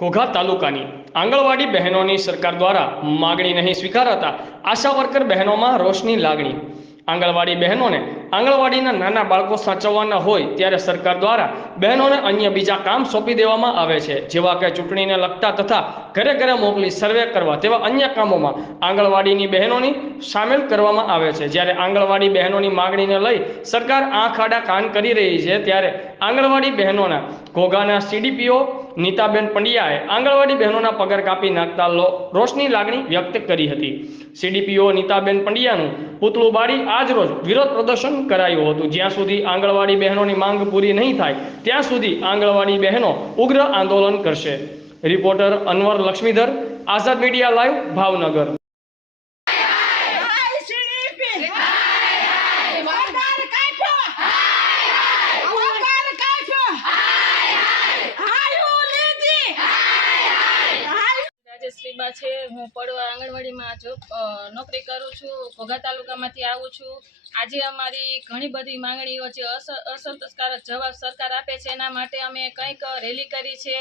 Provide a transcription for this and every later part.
ઘોઘા તાલુકાની આંગણવાડી બહેનોની સરકાર દ્વારા માગણી નહીં સ્વીકારાતા આશા વર્કર બહેનોમાં રોષની લાગણી। આંગણવાડી બહેનોને આંગણવાડીના નાના બાળકો સાચવવાના હોય ત્યારે સરકાર દ્વારા બહેનોને અન્ય બીજા કામ સોંપી દેવામાં આવે છે, જેવા કે ચૂંટણીને લગતા તથા ઘરે ઘરે મોકલી સર્વે કરવા તેવા અન્ય કામોમાં આંગણવાડીની બહેનોની સામેલ કરવામાં આવે છે। જ્યારે આંગણવાડી બહેનોની માગણીને લઈ સરકાર આંખ આડા કાન કરી રહી છે, ત્યારે આંગણવાડી બહેનોના ઘોઘાના સીડીપીઓ નીતાબેન પંડ્યાએ આંગણવાડી બહેનોના પગાર કાપી નાખતા રોષની લાગણી વ્યક્ત કરી હતી। સીડીપીઓ નીતાબેન પંડ્યાનું પુતળું બાળી આજરોજ વિરોધ પ્રદર્શન કરાયું હતું। જ્યાં સુધી આંગણવાડી બહેનોની માંગ પૂરી નહીં થાય ત્યાં સુધી આંગણવાડી બહેનો ઉગ્ર આંદોલન કરશે। રિપોર્ટર અનવર લક્ષ્મીધર, આઝાદ મીડિયા લાઈવ, ભાવનગર। રાજેશ્રીબા છે, હું પડવા આંગણવાડીમાં નોકરી કરું છું। ઘોઘા તાલુકામાંથી આવું છું। આજે અમારી ઘણી બધી માંગણીઓ છે, અસંતોષકારક જવાબ સરકાર આપે છે, એના માટે અમે કંઈક રેલી કરી છે,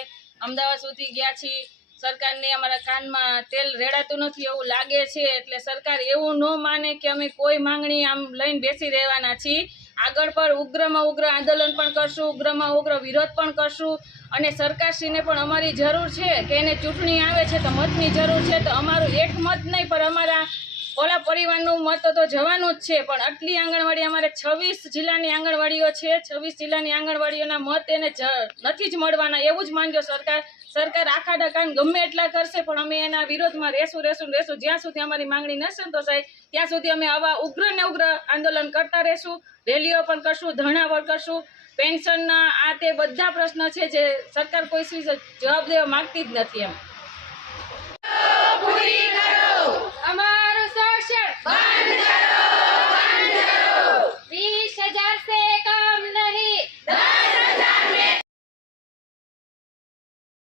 અમદાવાદ સુધી ગયા છીએ। સરકારને અમારા કાનમાં તેલ રેડાતું નથી એવું લાગે છે, એટલે સરકાર એવું ન માને કે અમે કોઈ માંગણી આમ લઈને બેસી રહેવાના છીએ। આગળ પર ઉગ્રમાં ઉગ્ર આંદોલન પણ કરશું, ઉગ્રમાં ઉગ્ર વિરોધ પણ કરશું અને સરકારશ્રીને પણ અમારી જરૂર છે કે એને ચૂંટણી આવે છે તો મતની જરૂર છે, તો અમારું એક મત નહીં પણ અમારા ઓલા પરિવારનું મત તો જવાનું જ છે। પણ આટલી આંગણવાડી અમારે 26 જિલ્લાની આંગણવાડીઓ છે, 26 જિલ્લાની આંગણવાડીઓના મત એને નથી જ મળવાના એવું જ માનજો સરકાર આખા ડકાન ગમે એટલા કરશે પણ અમે એના વિરોધમાં રહેશું। જ્યાં સુધી અમારી માંગણી ન સંતોષાય ત્યાં સુધી અમે આવા ઉગ્ર ને ઉગ્ર આંદોલન કરતા રહેશું, રેલીઓ પણ કરશું, ધરણા પણ કરશું। પેન્શનના આ તે બધા પ્રશ્ન છે જે સરકાર કોઈ જવાબ દેવા માંગતી જ નથી એમ।